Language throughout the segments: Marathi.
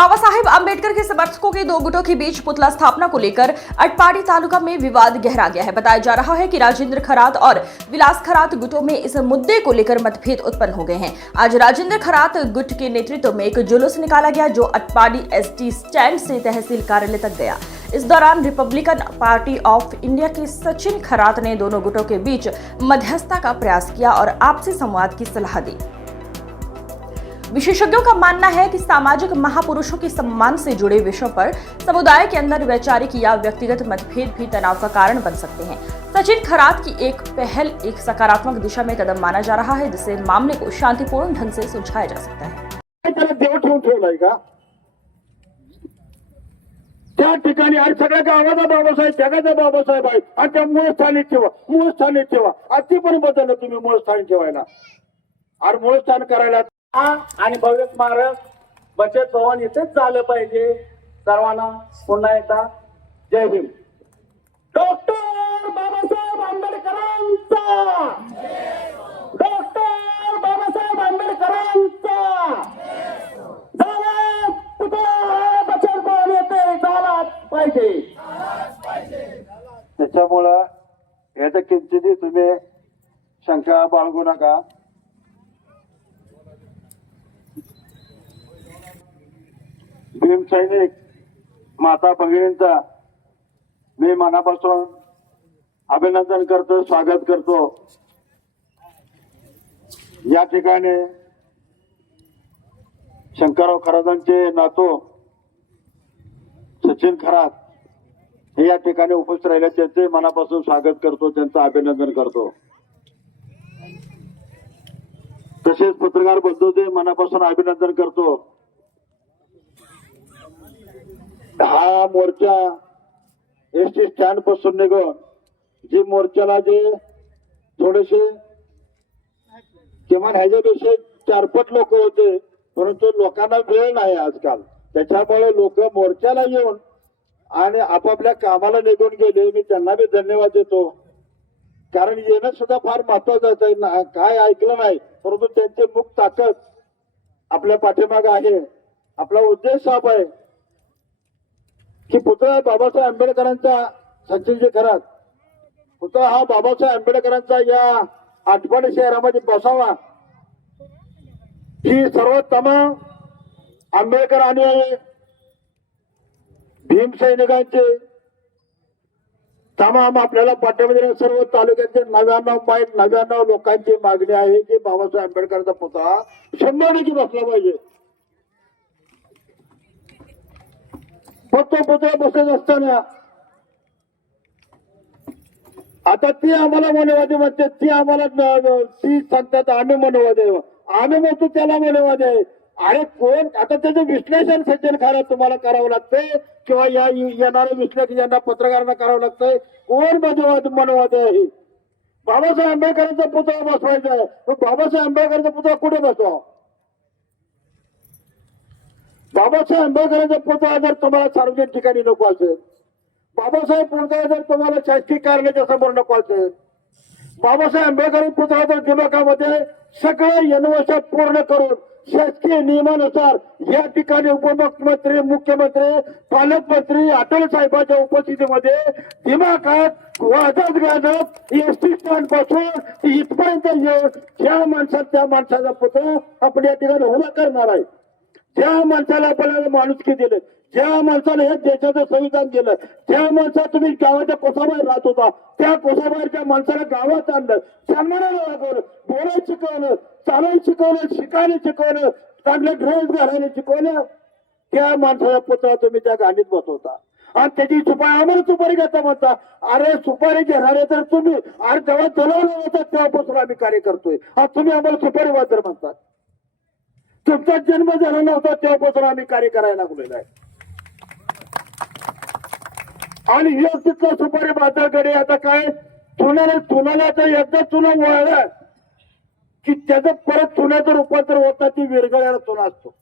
बाबासाहेब आंबेडकर के समर्थकों के दो गुटों के बीच पुतला स्थापना को लेकर अटपाड़ी तालुका में विवाद गहरा गया है। बताया जा रहा है कि राजेंद्र खरात और विलास खरात गुटों में इस मुद्दे को लेकर मतभेद उत्पन्न हो गए हैं। आज राजेंद्र खरात गुट के नेतृत्व में एक जुलूस निकाला गया जो अटपाड़ी एसटी स्टैंड से तहसील कार्यालय तक गया। इस दौरान रिपब्लिकन पार्टी ऑफ इंडिया के सचिन खरात ने दोनों गुटों के बीच मध्यस्थता का प्रयास किया और आपसी संवाद की सलाह दी। विशेषज्ञों का मानना है कि सामाजिक महापुरुषों के सम्मान से जुड़े विषयों पर समुदाय के अंदर वैचारिक या व्यक्तिगत मतभेद भी तनाव का कारण बन सकते हैं। सचिन खरात की एक पहल एक सकारात्मक दिशा में कदम माना जा रहा है, जिससे मामले को शांतिपूर्ण ढंग से सुलझाया जा सकता है। देव ठेवून ठेवलाय का त्या ठिकाणी आणि सगळ्या गावाचा बाबासाहेब जगाचा बाबासाहेब आहे आणि त्या मूळ स्थानी ठेवा अति पण बदललं तुम्ही मूळ स्थानी ठेवायला आणि मूळ स्थान करायला आणि भव्य स्मारक बचत भवन इथेच झालं पाहिजे। सर्वांना पुन्हा एकदा जय भीम। डॉक्टर बाबासाहेब आंबेडकरांचा डॉक्टर बाबासाहेब आंबेडकरांचा झाला पुतळा बचत भवन येथे झाला पाहिजे। त्याच्यामुळं याचं किंचितही तुम्ही शंका बाळगू नका। भीम सैनिक माता भगिनींचा मी मनापासून अभिनंदन करतो, स्वागत करतो। या ठिकाणी शंकरराव खरातांचे नातू सचिन खरात हे या ठिकाणी उपस्थित राहिले, त्यांचे मनापासून स्वागत करतो, त्यांचं अभिनंदन करतो। तसेच पत्रकार बंधूंचे मनापासून अभिनंदन करतो। हा मोर्चा एसटी स्टँड पासून निघून जे मोर्चाला जे थोडेसे किमान ह्याच्यापेक्षा 4-5 लोक होते, परंतु लोकांना वेळ नाही आजकाल, त्याच्यामुळे लोक मोर्चाला येऊन आणि आपापल्या कामाला निघून गेले। मी त्यांना बी धन्यवाद देतो, कारण येणं सुद्धा फार महत्वाचं आहे। काय ऐकलं नाही, परंतु त्यांचे मुख ताकद आपल्या पाठीमागे आहे। आपला उद्देश साफ आहे की पुतळा बाबासाहेब आंबेडकरांचा सचिनजी खरात पुतळा हा बाबासाहेब आंबेडकरांचा या आटपाडी शहरामध्ये बसावा, ही सर्व तमाम आंबेडकर आणि भीम सैनिकांचे तमाम आपल्याला पाठ्यामध्ये सर्व तालुक्याचे 99 लोकांची मागणी आहे की बाबासाहेब आंबेडकरांचा पुतळा 100% बसला पाहिजे। पण तो पुतळा बसत असताना आता ती आम्हाला मनोवादी म्हणते, ती आम्हाला ती सांगतात आम्ही मनोवादी आहे, आम्ही म्हणतो त्याला मनोवादी आहे। अरे कोण आता त्याचं विश्लेषण सचिन खरात तुम्हाला करावं लागतंय किंवा या येणारे विश्लेषक यांना पत्रकारांना करावं लागतंय, कोण मनोवादी आहे। बाबासाहेब आंबेडकरांचा पुतळा बसवायचा आहे, बाबासाहेब आंबेडकरांचा पुतळा कुठे बसवा? बाबासाहेब आंबेडकरांचा पुतळा जर तुम्हाला सार्वजनिक ठिकाणी नको असेल, बाबासाहेब पुतळा जर तुम्हाला शासकीय कार्यालयाच्या समोर नको असेल, बाबासाहेब आंबेडकर पुतळा जर दिमागामध्ये सगळे यनवश पूर्ण करून शासकीय नियमानुसार या ठिकाणी उपमुख्यमंत्री, मुख्यमंत्री, पालकमंत्री अटल साहेबांच्या उपस्थितीमध्ये दिमागात वाजत गाजत एसटी स्टँड पासून इथपर्यंत येऊन ज्या माणसाचा पुतळा आपण या ठिकाणी उभा करणार आहे, ज्या माणसाला आपल्याला माणुसकी दिलं, ज्या माणसाला हे देशाचं संविधान दिलं, ज्या माणसाला तुम्ही गावाच्या कोसाबाहेर राहत होता, त्या कोसाबाहेरच्या माणसाला गावात आणलं, सन्मानाला वागवलं, बोलायला शिकवलं, चालायला शिकवलं, शिकायला शिकवलं, चांगलं ड्रेस घालायला शिकवलं, त्या माणसाला पुतळा तुम्ही त्या गाडीत बसवता आणि त्याची सुपारी आम्हाला सुपारी घेता म्हणता। अरे सुपारी घेणारे तर तुम्ही, अरे जेव्हा जलवलं होतं तेव्हापासून आम्ही कार्य करतोय, आज तुम्ही आम्हाला सुपारी वाजर म्हणतात। तुमचा जन्म झाला नव्हता तेव्हापासून आम्ही कार्य करायला लागलेलो आहे आणि हे तिथला सुपारी बाजारकडे आता काय चुनाला आता एकदा चुना वळला की त्याचं परत चुन्याचं रूपांतर होता, ती विरघळ्याला चुना असतो।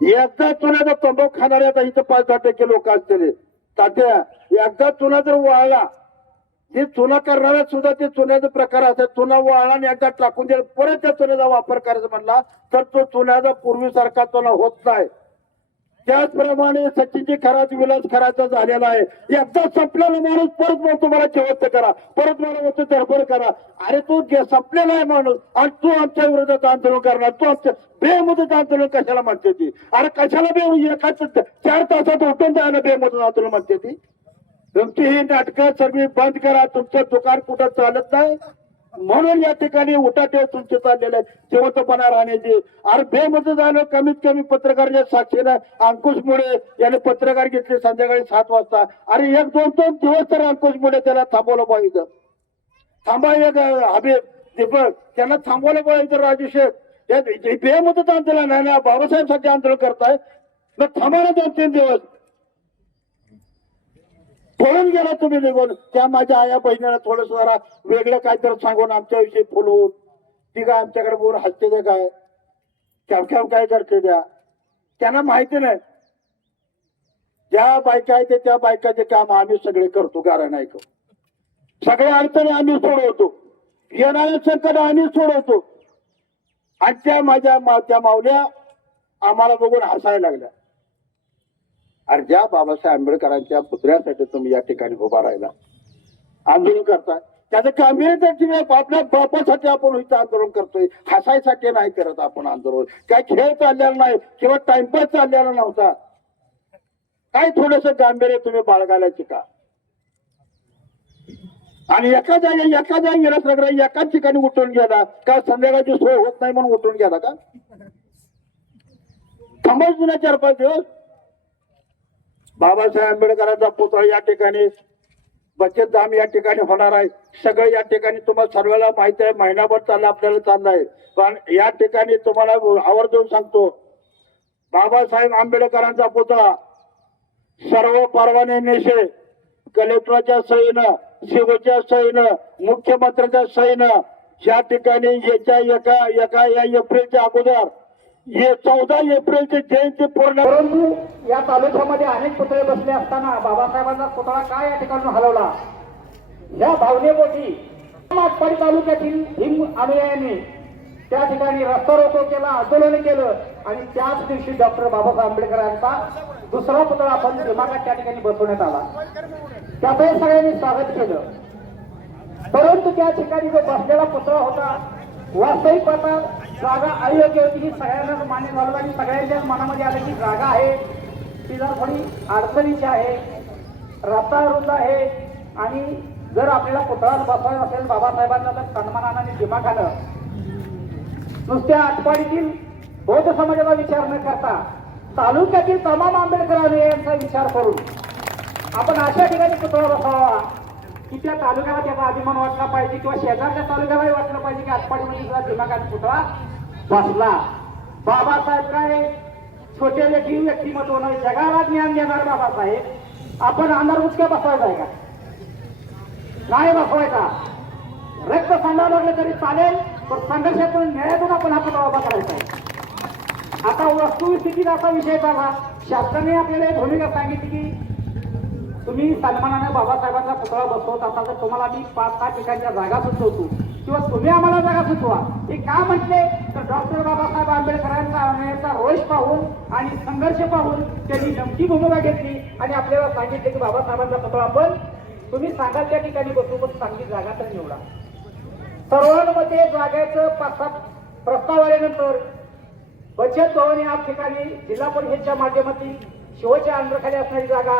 एकदा चुन्याचा तंबाखू खाणारे आता इथं 5-10% लोक असतील तात्या, एकदा चुना जर वळला जे चुना करणाऱ्या सुद्धा ते चुन्याचा प्रकार असतात। चुना वाळला आणि एकदा टाकून दिला परत त्या चुन्याचा वापर करायचा म्हणला तर तो चुन्याचा पूर्वीसारखा चुना होत नाही। त्याचप्रमाणे सचिनजी खरात विलास खराचा झालेला आहे. एकदा संपलेला माणूस परत मग तुम्हाला जिवंत करा, परत मला म्हणतो धडपड करा. अरे तू संपलेला आहे माणूस आणि तू आमच्या विरोधात आंदोलन करणार, तू आमच्या बेमुदत आंदोलन कशाला म्हणते ती? अरे कशाला एका 4 तासात उठून जायला बेमुदत आंदोलन म्हणते ती? तुमची ही नाटकं सर्व बंद करा. तुमचं दुकान कुठं चालत नाही म्हणून या ठिकाणी उठाठेव तुमचे चाललेले आहे जिवंतपणा राहण्याची. अरे बेमुदत झालं. कमीत कमी पत्रकाराच्या साक्षीला अंकुश मुळे याने पत्रकार घेतले संध्याकाळी 7 वाजता. अरे 1-2 दिवस तर अंकुश मुळे त्याला थांबवलं पाहिजे. थांबा एक हबीब दीपक त्यांना थांबवलं पाहिजे. राजेश बेमुदत आंदोलन आहे ना, बाबासाहेबसाठी आंदोलन करताय मग थांबा ना 2-3 दिवस. पळून गेला तुम्ही निघून. त्या माझ्या आया बहिणीला थोडस जरा वेगळं काहीतरी सांगून आमच्याविषयी फुलवून ती काय आमच्याकडे बोर हसते ते काय केव काय करते त्या त्यांना माहिती नाही. ज्या बायका आहे त्या बायकाचे काम आम्ही सगळे करतो. गारा नाही का सगळ्या अडचणी आम्ही सोडवतो, येणाऱ्या संकट आम्ही सोडवतो. आणि त्या माझ्या त्या मावल्या आम्हाला बघून हसायला लागल्या. अरे ज्या बाबासाहेब आंबेडकरांच्या पुतळ्यासाठी तुम्ही या ठिकाणी उभा राहिला आंदोलन करताय त्याचं गांभीर्य आपल्या बापासाठी आपण इथं आंदोलन करतोय, हसायसाठी नाही करत आपण आंदोलन. काय खेळ चाललेला नाही किंवा टाइमपास चाललेला नव्हता. काय थोडस गांभीर्य तुम्ही बाळगायला शिका. आणि एका जागी गेला सगळं एकाच ठिकाणी उठून गेला का संध्याकाळची सोय होत नाही म्हणून उठून गेला का? थांबायचं ना 4-5 दिवस. बाबासाहेब आंबेडकरांचा पुतळा या ठिकाणी बचत धाम या ठिकाणी होणार आहे. सगळं या ठिकाणी तुम्हाला सर्वांना माहिती आहे. महिनाभर चाललं आपल्याला चाललंय. पण या ठिकाणी तुम्हाला आवर्जून सांगतो बाबासाहेब आंबेडकरांचा पुतळा सर्व परवाने निषेध कलेक्टरच्या सहीनं, शिवच्या सहीनं, मुख्यमंत्र्याच्या सहीनं या ठिकाणी एका एप्रिलच्या अगोदर 14 एप्रिलची जयंती पूर्ण. परंतु या तालुक्यामध्ये अनेक पुतळे बसले असताना बाबासाहेबांचा पुतळा काय या ठिकाणी हलवला या भावनेपोटी आटपाडी तालुक्यातील भीम अनुयायांनी त्या ठिकाणी रस्ता रोको केला, आंदोलन केलं आणि त्याच दिवशी डॉक्टर बाबासाहेब आंबेडकर यांचा दुसरा पुतळा आपण दिमागात त्या ठिकाणी बसवण्यात आला. त्याचंही सगळ्यांनी स्वागत केलं. परंतु त्या ठिकाणी जो बसलेला पुतळा होता वास्तविक पाहता जागा अयोग्य होती ही सगळ्यांनाच मान्य झालं आणि सगळ्यांच्याच मनामध्ये आलं की जागा आहे ती जर थोडी अडचणीची आहे, रस्ता रुंद आहे आणि जर आपल्याला पुतळा बसवायचा असेल बाबासाहेबांना तर सन्मानानं आणि दिमाखानं नुसत्या आटपाडीतील बौद्ध समाजाचा विचार न करता तालुक्यातील तमाम आंबेडकरांनी यांचा विचार करून आपण अशा ठिकाणी पुतळा बसवावा की त्या तालुक्याला त्याचा अभिमान वाटला पाहिजे किंवा शेजारच्या तालुक्यालाही वाटलं पाहिजे की आटपाडीमध्ये सुद्धा दिमागाचा पुतळा बसला. बाबासाहेब काय छोटे व्यक्तिमत्व नाही, जगाला ज्ञान देणार बाबासाहेब. आपण अंधार उचक्या बसवायचा आहे का? नाही बसवायचा. रक्त सांगावं लागलं तरी चालेल पण संघर्षातून न्यायातून आपण हा पुतळा उभा करायचा आहे. आता वस्तुस्थितीत असा विषय झाला शासनाने आपल्याला भूमिका सांगितली की तुम्ही सन्मानाने बाबासाहेबांचा पुतळा बसवत असाल तर तुम्हाला मी 5-6 ठिकाणच्या जागा सुचवतो किंवा तुम्ही आम्हाला जागा सुचवा. हे का म्हटले तर डॉक्टर बाबासाहेब आंबेडकरांचा अन्यायाचा रोष पाहून आणि संघर्ष पाहून त्यांनी नमकी भूमिका घेतली आणि आपल्याला सांगितले की बाबासाहेबांचा पुतळा आपण तुम्ही सांगाल त्या ठिकाणी बसू पण चांगली जागा तर निवडा. सर्वांमध्ये जागेचं 5-7 प्रस्ताव आल्यानंतर बचत भवन या ठिकाणी जिल्हा परिषदच्या माध्यमातून शिवच्या अंतर्खाली असणारी जागा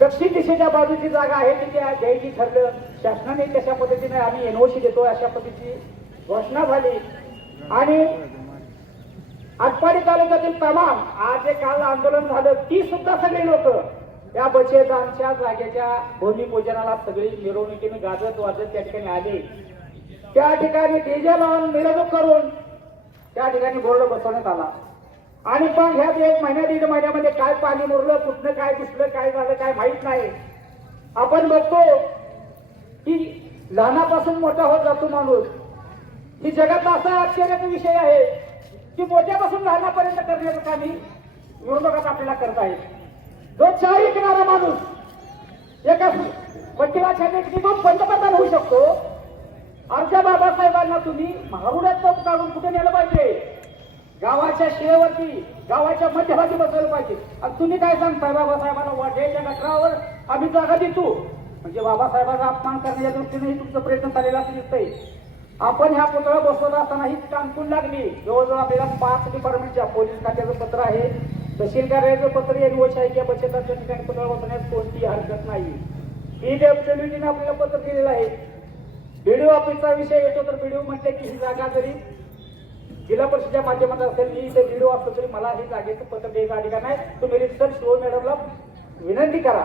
दक्षिण दिशेच्या बाजूची जागा आहे ती त्या द्यायची ठरलं. शासनाने तशा पद्धतीने आम्ही एनओसी देतो अशा पद्धतीची घोषणा झाली आणि आटपाडी तालुक्यातील तमाम आज जे काल आंदोलन झालं ती सुद्धा सगळी लोक या बचेदांच्या जागेच्या भूमिपूजनाला सगळी मिरवणुकीने गाजत वाजत त्या ठिकाणी आले. त्या ठिकाणी डीजे लावून मिरवणूक करून त्या ठिकाणी बोर्ड बसवण्यात आला आणि पण ह्या 1 महिन्या-1.5 महिन्यामध्ये काय पाणी मुरलं, कुठलं काय घुसलं, काय झालं काय माहित नाही. आपण बघतो की लहानापासून मोठा होत जातो माणूस. ही जगातला असा आश्चर्याचा विषय आहे की मोठ्यापासून लहानापर्यंत करण्याचं कामी विरोधकात आपल्याला करता येईल. जो 4 विकणारा माणूस एका वकिलाच्या निवडून पंतप्रधान होऊ शकतो. आमच्या बाबासाहेबांना तुम्ही महारुड्यात काढून कुठे नेलं पाहिजे? गावाच्या शिळेवरती गावाच्या मध्यभागी बसवलं पाहिजे. आणि तुम्ही काय सांगताय बाबासाहेबांना वाढलेल्या गटरावर आम्ही जागा देतो, म्हणजे बाबासाहेबांचा अपमान करण्याच्या दृष्टीने तुमचा प्रयत्न चाललेला असं दिसतंय. आपण ह्या पुतळा बसवत असताना ही टांकून लागली. जवळजवळ आपल्याला 5 डिपार्टमेंटच्या पोलीस खात्याचं पत्र आहे, तहसील कार्यालयाचं पत्र, एनओशाहीच्या बचताच्या ठिकाणी पुतळा बसवण्यास कोणतीही हरकत नाही. PWDने आपल्याला पत्र दिलेलं आहे. बीडीओ ऑफिसचा विषय येतो तर बीडीओ म्हणते की ही जागा जरी जिल्हा परिषदेच्या माध्यमातून असेल, मी इथे बीडीओ असतो तरी मला ही जागेचं पत्र द्यायचा अधिकार नाही. तुम्ही रितसर शिव मॅडमला विनंती करा.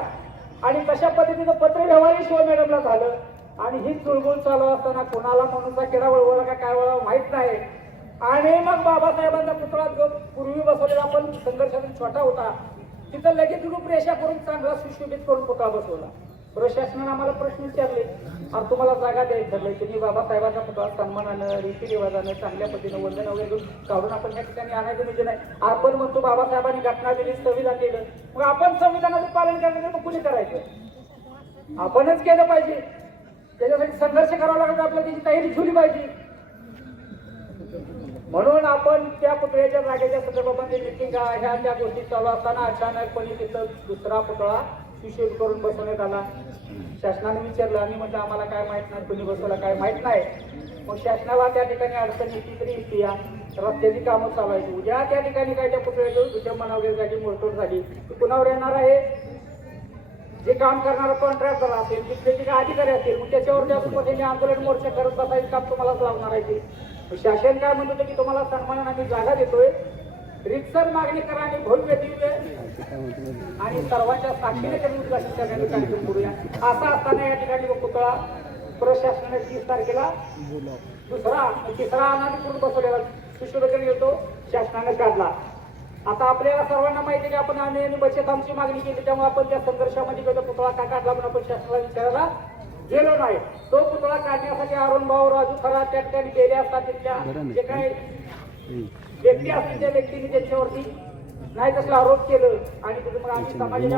आणि तशा पद्धतीचं पत्र व्यवहारही शिव मॅडमला झालं. आणि ही चुळबुळ चालू असताना कोणाला म्हणूनचा किडा वळवला का काय वळवा माहित नाही. आणि मग बाबासाहेबांचा पुतळा जो पूर्वी बसवलेला आपण संघर्षातून छोटा होता, तिथं लगेच रूपरेषा करून चांगला सुशोभित करून पुतळा बसवला. प्रशासनाने आम्हाला प्रश्न विचारले, आणि तुम्हाला जागा द्यायचं ठरलंय, तुम्ही बाबासाहेबांचा पुतळा सन्मानानं रीतिरिवाजानं चांगल्या पद्धतीनं वंदन वगैरे घेऊन काढून आपण या ठिकाणी आणायचं म्हणजे नाही. आपण म्हणतो बाबासाहेबांनी घटना दिली, संविधान दिलं, मग आपण संविधानाचं पालन करायचं मग कुणी करायचं? आपणच केलं पाहिजे. त्याच्यासाठी संघर्ष करावा लागेल, आपल्याला त्याची तयारी ठेवली पाहिजे. म्हणून आपण त्या पुतळ्याच्या जागेच्या संदर्भामध्ये मिटिंग ह्या त्या गोष्टी चालू असताना अचानकपणे तिथं दुसरा पुतळा सुशोभित करून बसवण्यात आला. शासनाने विचारलं, आम्ही म्हटलं आम्हाला काय माहित नाही, कोणी बसवला काय माहित नाही. मग शासनाला त्या ठिकाणी अडचण येते तरी येते, या रस्त्याची कामं चालवायची. उद्या त्या ठिकाणी काय त्या पुतळ्याची विटंबना वगैरे झाली, मोडतोड झाली, ती कुणावर येणार आहे? जे काम करणारा कॉन्ट्रॅक्टर असेल, तिथले जे अधिकारी असतील, मग त्याच्यावर त्या पद्धतीने आंदोलन मोर्चा करत बसायचं काम तुम्हालाच लावणार आहे. ते शासन काय म्हणत होतं की तुम्हाला सन्मानाने आम्ही जागा देतोय, रितसर मागणी करा आणि भव्य दिव्य आणि सर्वांच्या साक्षीने कमी उद्घाटन करण्याचा कार्यक्रम करूया. असा असताना या ठिकाणी पुतळा प्रशासनाने 30 तारखेला तिसरा अनाधिकृत बसवलेला सुशोभीकरण येतो शासनाने काढला. आता आपल्याला सर्वांना माहिती आहे की आपण आणि बचत आमची मागणी केली, त्यामुळे आपण त्या संघर्षामध्ये गेलो. पुतळा का काढला पण आपण शासनाला विचारायला गेलो नाही. तो पुतळा काढण्यासाठी अरुण भाऊ, राजू खरा त्या ठिकाणी गेले असतात. तिथल्या जे काही व्यक्ती असतील त्या व्यक्तीने त्यांच्यावरती नाही तसला आरोप केलं आणि मग आम्ही समाजाच्या